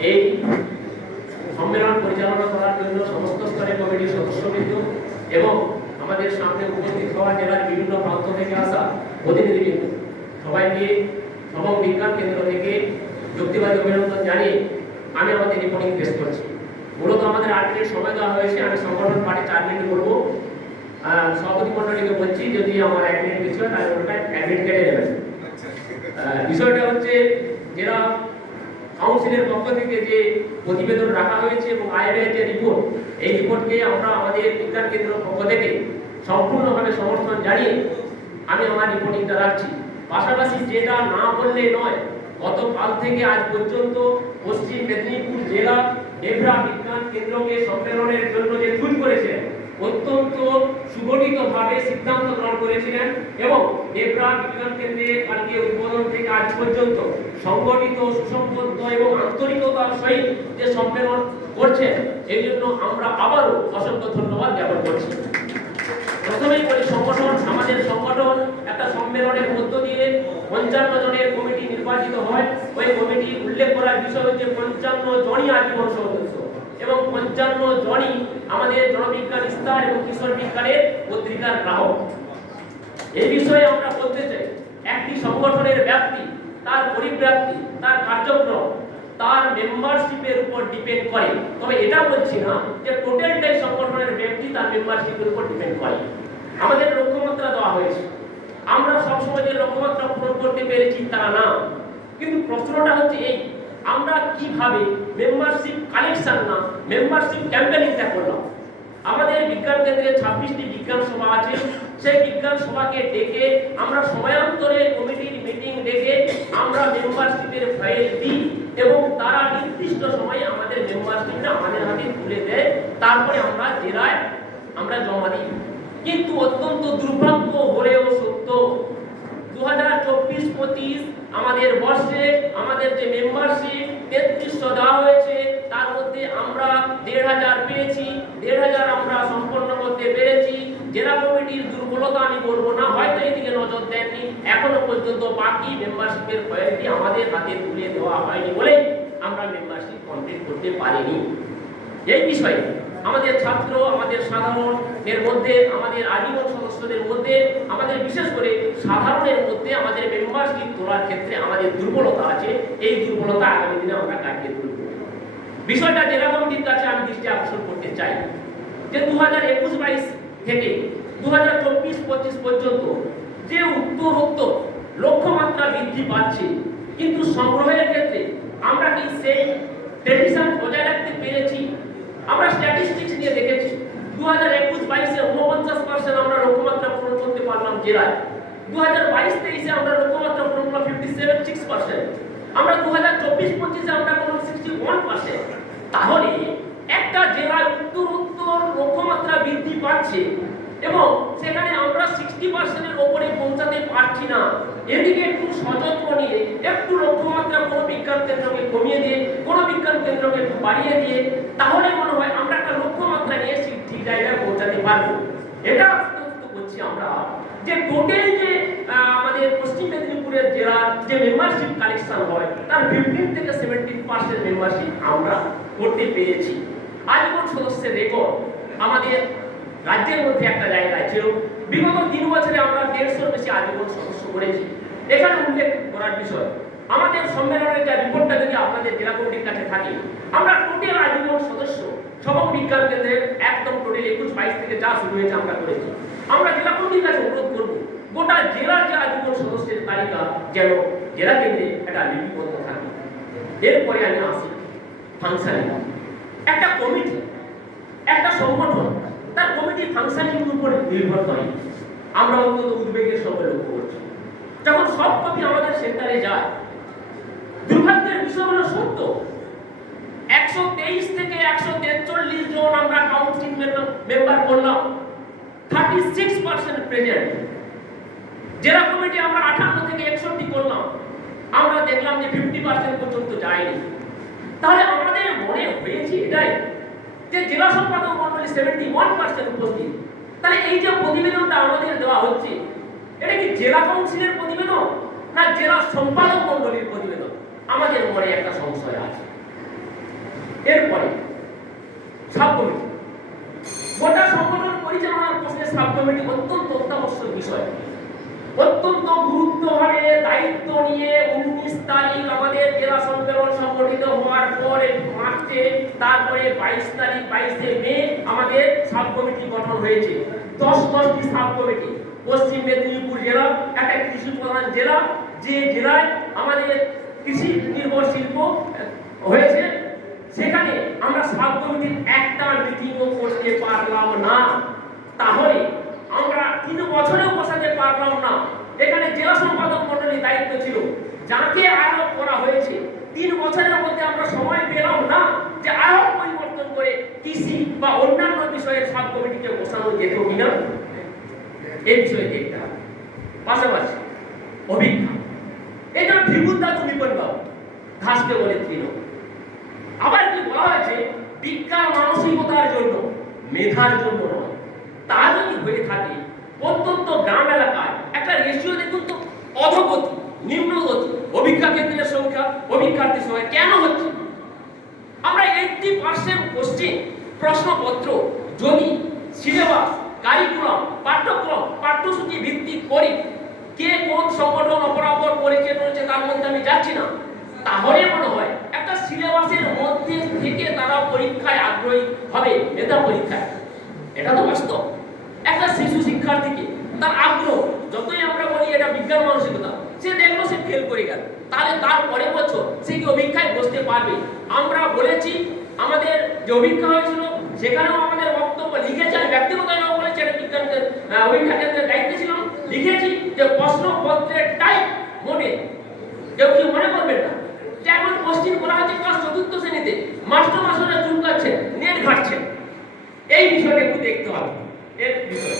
এই সম্মেলন পরিচালনা করার জন্য সমস্ত স্তরে কমিটির সদস্যবৃন্দ এবং আমাদের সামনে উপস্থিত হওয়া জেলার বিভিন্ন প্রান্ত থেকে আসা প্রতিনিধিবৃন্দ সবাইকে সবং বিজ্ঞান কেন্দ্র থেকে যুক্তিবাদী অভিনন্দন জানিয়ে আমি আমাদের রিপোর্টিং পেশ করছি। মূলত আমাদের আট মিনিট সময় দেওয়া হয়েছে আমি সংগঠন পার্টি চার মিনিট আহ, সভাপতি মন্ডলীকে বলছি যদি আমার এক মিনিট কিছু হয় তাহলে ওটা এক মিনিট কেটে নেবেন বিষয়টা হচ্ছে যারা কাউন্সিলের পক্ষ থেকে যে প্রতিবেদন রাখা হয়েছে এবং আইএর যে রিপোর্ট এই রিপোর্টকে আমরা আমাদের বিজ্ঞান কেন্দ্রের পক্ষ থেকে সম্পূর্ণভাবে সমর্থন জানিয়ে আমি আমার রিপোর্টিংটা রাখছি। পাশাপাশি যেটা না বললে নয়, গতকাল থেকে আজ পর্যন্ত পশ্চিম মেদিনীপুর জেলা ডেবরা বিজ্ঞান কেন্দ্রকে সম্মেলনের জন্য যে চুজ করেছেন অত্যন্ত সুগঠিতভাবে সিদ্ধান্ত গ্রহণ করেছিলেন এবং ডেবরা বিজ্ঞান কেন্দ্রে কালকে উদ্বোধন থেকে আজ পর্যন্ত সংগঠিত, সুসংবদ্ধ এবং আন্তরিকতার সহিত যে সম্মেলন করছেন এই জন্য আমরা আবারও অসংখ্য ধন্যবাদ জ্ঞাপন করছি। প্রথমেই বলি, সংগঠন আমাদের সংগঠন, একটা সম্মেলনের মধ্য দিয়ে পঞ্চান্ন জনের কমিটি নির্বাচিত হয়। ওই কমিটি উল্লেখ করার বিষয় হচ্ছে পঞ্চান্ন জনই আজীবন সদস্য এবং পঞ্চান্ন জনই আমাদের জনবিজ্ঞান ইস্তার এবং কিশোর বিজ্ঞানের পত্রিকার গ্রাহক। এই বিষয়ে আমরা বলতে চাই, একটি সংগঠনের ব্যাপ্তি, তার পরিব্যাপ্তি, তার কার্যক্রম, তার মেম্বারশিপের উপর ডিপেন্ড করে। তবে এটা বলছি না যে টোটালটাই সংগঠনের ব্যক্তি তার মেম্বারশিপের উপর ডিপেন্ড করে। আমাদের লক্ষ্যমাত্রা দেওয়া হয়েছে। আমরা সবসময় যে লক্ষ্যমাত্রা পূরণ করতে পেরেছি তা না। কিন্তু প্রশ্নটা হচ্ছে এই, আমরা কীভাবে মেম্বারশিপ কালেকশন না মেম্বারশিপ ক্যাম্পেনিংটা করলাম আমাদের বিজ্ঞান কেন্দ্রে ছাব্বিশটি বিজ্ঞান সভা আছে। সেই বিজ্ঞান সভাকে ডেকে আমরা সময়ান্তরে কমিটির মিটিং ডেকে আমরা মেম্বারশিপের ফাইল দিই এবং তারা নির্দিষ্ট সময়ে আমাদের মেম্বারশিপটা আমাদের হাতে তুলে দেয়। তারপরে আমরা জেলায় আমরা জমা দিই। কিন্তু অত্যন্ত দুর্ভাগ্য হলেও সত্য দু হাজার চব্বিশ পঁচিশ আমাদের বর্ষে আমাদের যে মেম্বারশিপ তেত্রিশশো দেওয়া হয়েছে। তার মধ্যে আমরা দেড় হাজার পেয়েছি, দেড় হাজার আমরা সম্পন্ন করতে পেরেছি। জেলা কমিটির দুর্বলতা আমি বলব না, হয়তো এদিকে নজর দেননি, এখনও পর্যন্ত বাকি মেম্বারশিপের কোয়ালিটি আমাদের হাতে তুলে দেওয়া হয়নি বলে আমরা মেম্বারশিপ কমপ্লিট করতে পারিনি। এই বিষয়ে আমাদের ছাত্র, আমাদের সাধারণ এর মধ্যে, আমাদের আজীবন সদস্যদের মধ্যে, আমাদের বিশেষ করে সাধারণের মধ্যে আমাদের মেম্বারশিপ তোলার ক্ষেত্রে আমাদের দুর্বলতা আছে। এই দুর্বলতা আগামী দিনে আমরা কাটিয়ে তুলব। বিষয়টা জেলা কমিটির কাছে আমি দৃষ্টি আকর্ষণ করতে চাই যে দু হাজার একুশ বাইশ থেকে দু হাজার চব্বিশ পঁচিশ পর্যন্ত যে উত্তরোত্তর লক্ষ্যমাত্রা বৃদ্ধি পাচ্ছে, কিন্তু সংগ্রহের ক্ষেত্রে আমরা কি সেই ট্রেডিশন বজায় রাখতে পেরেছি? আমরা স্ট্যাটিস্টিক্স নিয়ে দেখেছি, দু হাজার একুশ বাইশে উনপঞ্চাশ পার্সেন্ট আমরা লক্ষ্যমাত্রা পূরণ করতে পারলাম জেলায়। দু হাজার বাইশ তেইশে আমরা লক্ষ্যমাত্রা পূরণ করলাম ফিফটি সেভেন সিক্স পার্সেন্ট আমরা দু হাজার চব্বিশ পঁচিশে আমরা করলাম সিক্সটি ওয়ান পার্সেন্ট তাহলে একটা জেলার উত্তর উত্তর লক্ষ্যমাত্রা বৃদ্ধি পাচ্ছে এবং সেখানে আমরা সিক্সটি পার্সেন্টের ওপরে পৌঁছাতে পারছি না। এদিকে একটু সযত্ন নিয়ে, একটু লক্ষ্যমাত্রা কোনো বিজ্ঞান কেন্দ্রকে কমিয়ে দিয়ে, কোনো বিজ্ঞান কেন্দ্রকে একটু বাড়িয়ে দিয়ে, তাহলে মনে হয় আমরা একটা লক্ষ্যমাত্রা নিয়ে ঠিক জায়গায় পৌঁছাতে পারব। এটা করছি আমরা যে টোটাল যে আমাদের পশ্চিম মেদিনীপুরের জেলার যে মেম্বারশিপ কালেকশন হয়, তার ফিফটিন থেকে সেভেন্টিন পার্সেন্ট মেম্বারশিপ আমরা করতে পেরেছি আজীবন সদস্যের রেকর্ড আমাদের রাজ্যের মধ্যে একটা জায়গায় ছিল। বিগত তিন বছরে আমরা দেড়শোর বেশি আজীবন সদস্য করেছি। এখানে উল্লেখ করার বিষয়, আমাদের সম্মেলনের যে রিপোর্টটা যদি আপনাদের জেলা কমিটির কাছে থাকে, আমরা টোটাল আজীবন সদস্য, সবক বিজ্ঞান কেন্দ্রের একদম টোটাল একুশ, বাইশ থেকে যা শুরু হয়েছে আমরা করেছি। আমরা জেলা কমিটির কাছে অনুরোধ করব, গোটা জেলার যে আজীবন সদস্যের তালিকা যেন জেলা কেন্দ্রে একটা লিপিবদ্ধ থাকে। এরপরে আমি আসি। ফাংশনিং একটা কমিটি একটা সংগঠন, তার কমিটি ফাংশনিং উপর নির্ভর করে। আমরা অন্তত উদ্বেগের সঙ্গে লক্ষ্য করছি। যখন সব কপি আমাদের সেন্টারে যায়, দুর্ভাগ্যের বিষয় হলো সত্য। একশো তেইশ থেকে একশো তেচল্লিশ জন আমরা কাউন্সিল মেম্বার করলাম। থার্টি সিক্স পার্সেন্ট প্রেজেন্ট জেলা কমিটি আমরা আঠান্ন থেকে একষট্টি করলাম। আমরা দেখলাম যে ফিফটি পার্সেন্ট পর্যন্ত যায়নি। তাহলে আমাদের মনে হয়েছে এটাই যে জেলা সম্পাদক মন্ডলী সেভেন্টি ওয়ান পার্সেন্ট উপস্থিত। তাহলে এই যে প্রতিবেদনটা আমাদের দেওয়া হচ্ছে, এটা কি জেলা কাউন্সিলের প্রতিবেদন না জেলা সম্পাদক মন্ডলীর প্রতিবেদন? আমাদের মনে একটা সংশয় আছে। এরপরে সাব কমিটি গোটা সংগঠন পরিচালনার প্রশ্নে সাব কমিটি অত্যন্ত অত্যাবশ্যক বিষয়। অত্যন্ত গুরুত্বভাবে দায়িত্ব নিয়ে উনিশ তারিখ আমাদের জেলা সম্মেলন সংগঠিত হওয়ার পরে মার্চে, তারপরে বাইশ তারিখ, বাইশে মে আমাদের সাব কমিটি গঠন হয়েছে। দশ দশটি সাব কমিটি পশ্চিম মেদিনীপুর জেলা, একটা কৃষি প্রধান জেলা, যে জেলায় আমাদের কৃষি নির্ভর শিল্প হয়েছে। সেখানে আমরা সাব কমিটির একটা মিটিংও করতে পারলাম না। তাহলে আমরা তিন বছরেও পারলাম না। এখানে জেলা সম্পাদক দায়িত্ব ছিল। যাকে আয়োগ করা হয়েছে, তিন বছরের মধ্যে আমরা সময় পেলাম না যে আয়োগ পরিবর্তন করে কৃষি বা অন্যান্য বিষয়ের কমিটিকে বসানো যেত কিনা। এই বিষয়ে পাশাপাশি অভিজ্ঞা এটা ভিগুদা তুমি বলবাও ঘাসকে বলে তৃণ আবার কি বলা হয়েছে? বিজ্ঞান মানসিকতার জন্য, মেধার জন্য নয় তা যদি হয়ে থাকে অত্যন্ত গ্রাম এলাকায় একটা রেশিও দেখুন তো অধগতি নিম্নগতি অভিজ্ঞা কেন্দ্রের সংখ্যা অভিজ্ঞার্থীর সংখ্যা কেন হচ্ছে? আমরা এইটটি পার্সেন্ট কোশ্চেন প্রশ্নপত্র যদি সিলেবাস কারিকুলাম পাঠ্যক্রম, পাঠ্যসূচি ভিত্তিক করি। কে কোন সংগঠন অপরাপর করেছে রয়েছে তার মধ্যে আমি যাচ্ছি না। তাহলে মনে হয় একটা সিলেবাসের মধ্যে থেকে তারা পরীক্ষায় আগ্রহী হবে এটা পরীক্ষায়। এটা তো বাস্তব। একটা শিশু শিক্ষার্থীকে তার আগ্রহ, যতই আমরা বলি এটা বিজ্ঞান মানসিকতা, সে দেখল সে ফেল করে গেল। তাহলে তার পরের বছর সে কি অভিজ্ঞায় বসতে পারবে। আমরা বলেছি, আমাদের যে অভিজ্ঞা হয়েছিল, সেখানেও আমাদের বক্তব্য লিখেছি আমি ব্যক্তিগতভাবে বলেছি এটা বিজ্ঞান অভিজ্ঞা কেন্দ্রের দায়িত্বে ছিলাম। লিখেছি যে প্রশ্নপত্রের টাইপ মনে, কেউ কি মনে করবেন না। যে কোশ্চিন করা হচ্ছে ক্লাস চতুর্থ শ্রেণীতে। মাস্টার মাস্টাররা চুলকাচ্ছেন, নেট ঘাটছেন। এই বিষয়টা একটু দেখতে হবে। এর বিষয়।